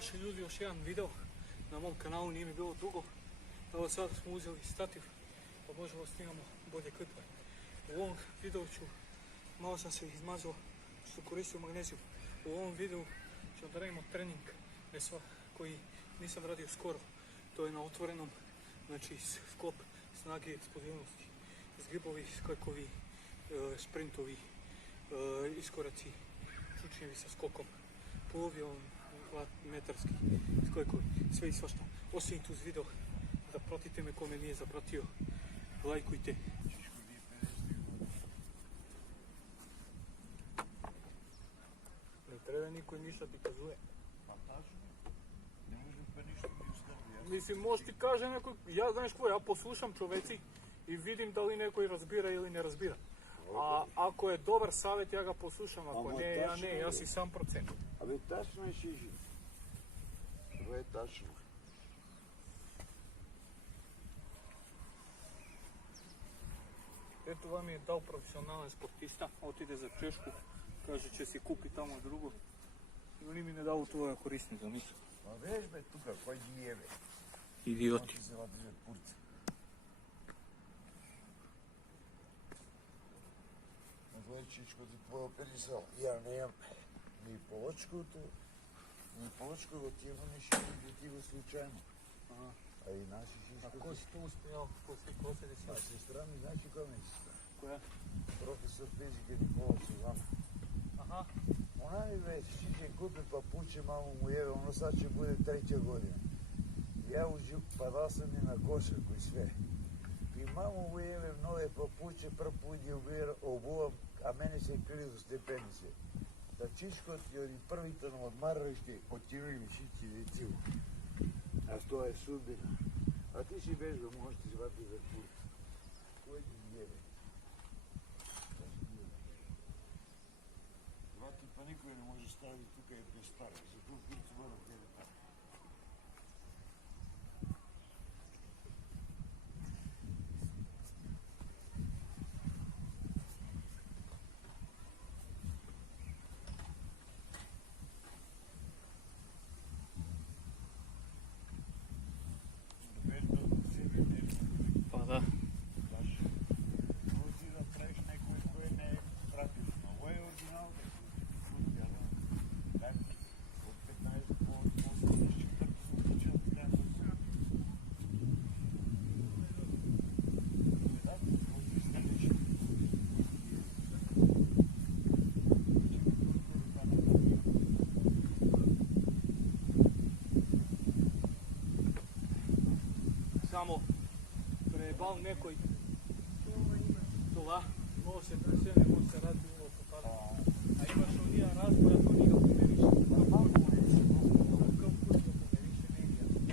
Dobrodošli ljudi, još jedan video na mom kanalu, nije mi bilo dugo. Evo sad smo uzeli stativ pa možemo snimamo bolje klipove. U ovom videu ću, malo sam se izmazao što koristio magneziju. U ovom videu ćemo da radimo trening koji nisam radio skoro. To je na otvorenom, znači sklop snage, eksplozivnosti, zgribovi, skakovi, sprintovi, iskoraci, čučnjevi sa skokom, polovi metarski, skokovi, sve i svašta. Ostavite uz video da pratite me ko me nije zapratio, lajkujte. Ne treba niko ništa ti kazuje. Mislim, možeš ti kaže neko, ja znaš ko, ja poslušam čoveci i vidim da li neko razbira ili ne razbira. A ako je dobar savjet, ja ga poslušam, ako ne, ja si sam procenio. Ali tačno je Šiži. To je tačno. Eto vam je dao profesionalan sportista, otide za Češku, kaže će si kupi tamo drugo. I oni mi ne dao tvoja korisni za misl. Pa vežbe tuka, koji jeve. Idioti. Ti se vadiže purce. Odvojčičko ti tvoje operisao, ja nemam ni poločku tu, ni poločku gotivu, ni širitivu slučajno. A i naši šiško... A ko si tu uspio, ko se desio? A sestra mi, znači koja mi je sestra? Koja? Profesor fizike Nikolac Ivana. Aha. Ona mi već šiće kupi papuće, mamu mu jeve, ono sad će bude 3. godina. Ja uđu, pa dal sam je na košarku i sve. I mamu mu jeve nove papuće, prv put je obuvam, a mene se kriju stepenice. Da čiško ti od prvi ton odmaralište, otirali mi šići recivu. A to je sudbina. A ti si vežba, možeš ti zvati za put. Koji ti jeve? Zvati pa niko ne može staviti tukaj je prestara. Za tu kurcu moram tebe tako. Pa da. Samo prebal nekoj това, може се пресене, може се ради много попада. А имаш ония разбоя, ако ни го помериш. Какъв път го помериш, не е ясно.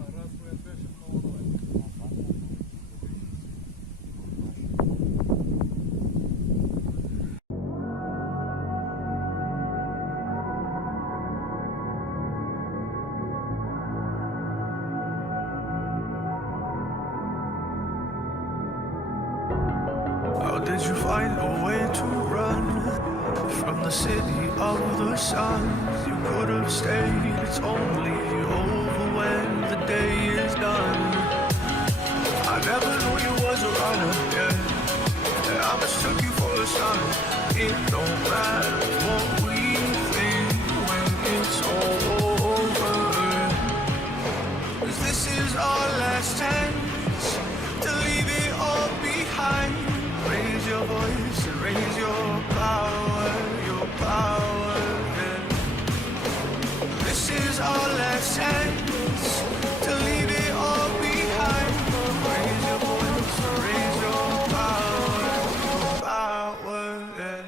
А разбоят беше много новен. Did you find a way to run from the city of the sun? You could have stayed, it's only over when the day is done. I never knew you was a runner, yeah. I mistook you for a son. It don't matter what we think when it's all over. 'Cause this is our last chance to leave it all behind. Raise your voice and raise your power, yeah. This is our last chance to leave it all behind. Raise your voice and raise your power, yeah.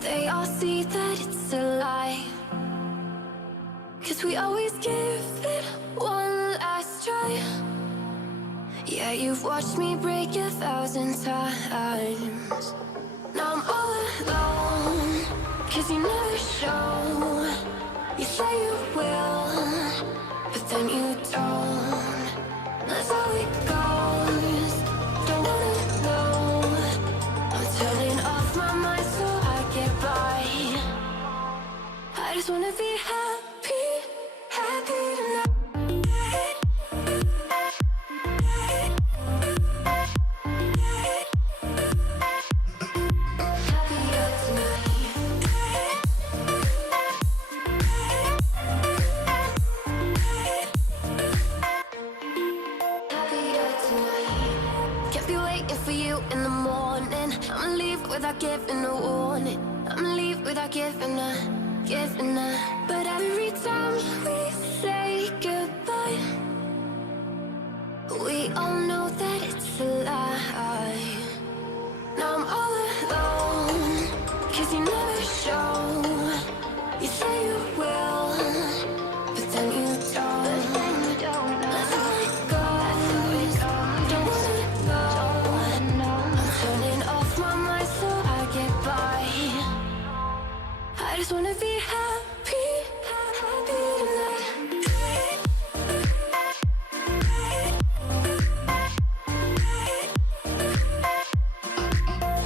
they all see that it's a lie. 'Cause we always give it one last try. Yeah, you've watched me break 1,000 times. Now I'm all alone, 'cause you never show. You say you will, but then you don't. That's how it goes. Don't wanna know. I'm turning off my mind so I get by. I just wanna be happy, happy tonight. Happier tonight. Happier tonight. Can't be waiting for you in the morning. I'ma leave without giving a warning. I'ma leave without giving a. But every time we say goodbye, we all know that it's a lie. Now I'm all alone, 'cause you never show. You say you will, but then you don't. That's how it goes. Don't wanna know. I'm turning off my mind so I get by. I just wanna be happy, happy tonight.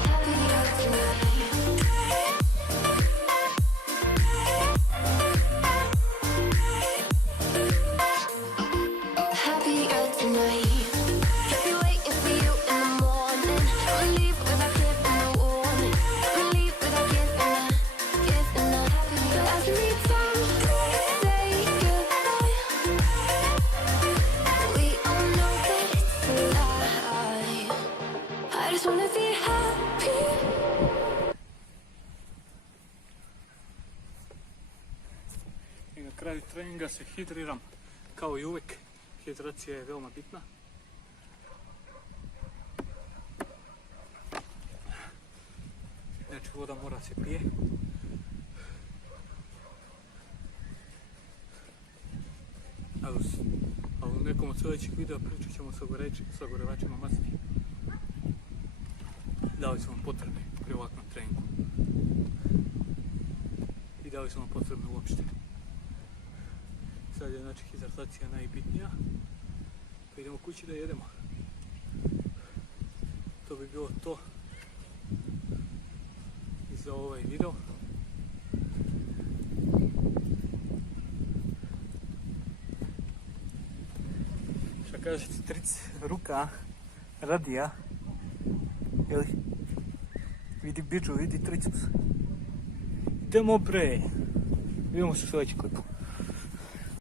Happier tonight. Happier tonight. Can't be waiting for you in the morning. I'ma leave without giving a warning. I'ma leave without giving a. But every time we say goodbye, we all know that it's a lie. I just wanna be happy. I na kraju treninga se hidriram, kao i uvijek. Hidracija je veoma bitna. Znači voda mora se pije. A u nekom od sljedećih videa pričat ćemo sa gorevačima masti. Da li su vam potrebni pri ovakvom treningu? I da li su vam potrebni uopšte? Sad je znači hidratacija najbitnija. Pa idemo kući da jedemo. To bi bilo to i za ovaj video. Šta kažete, tric, ruka, radija, jeli? Vidi biđu, vidi triceps. Idemo bre, vidimo se u sljedećem klipu.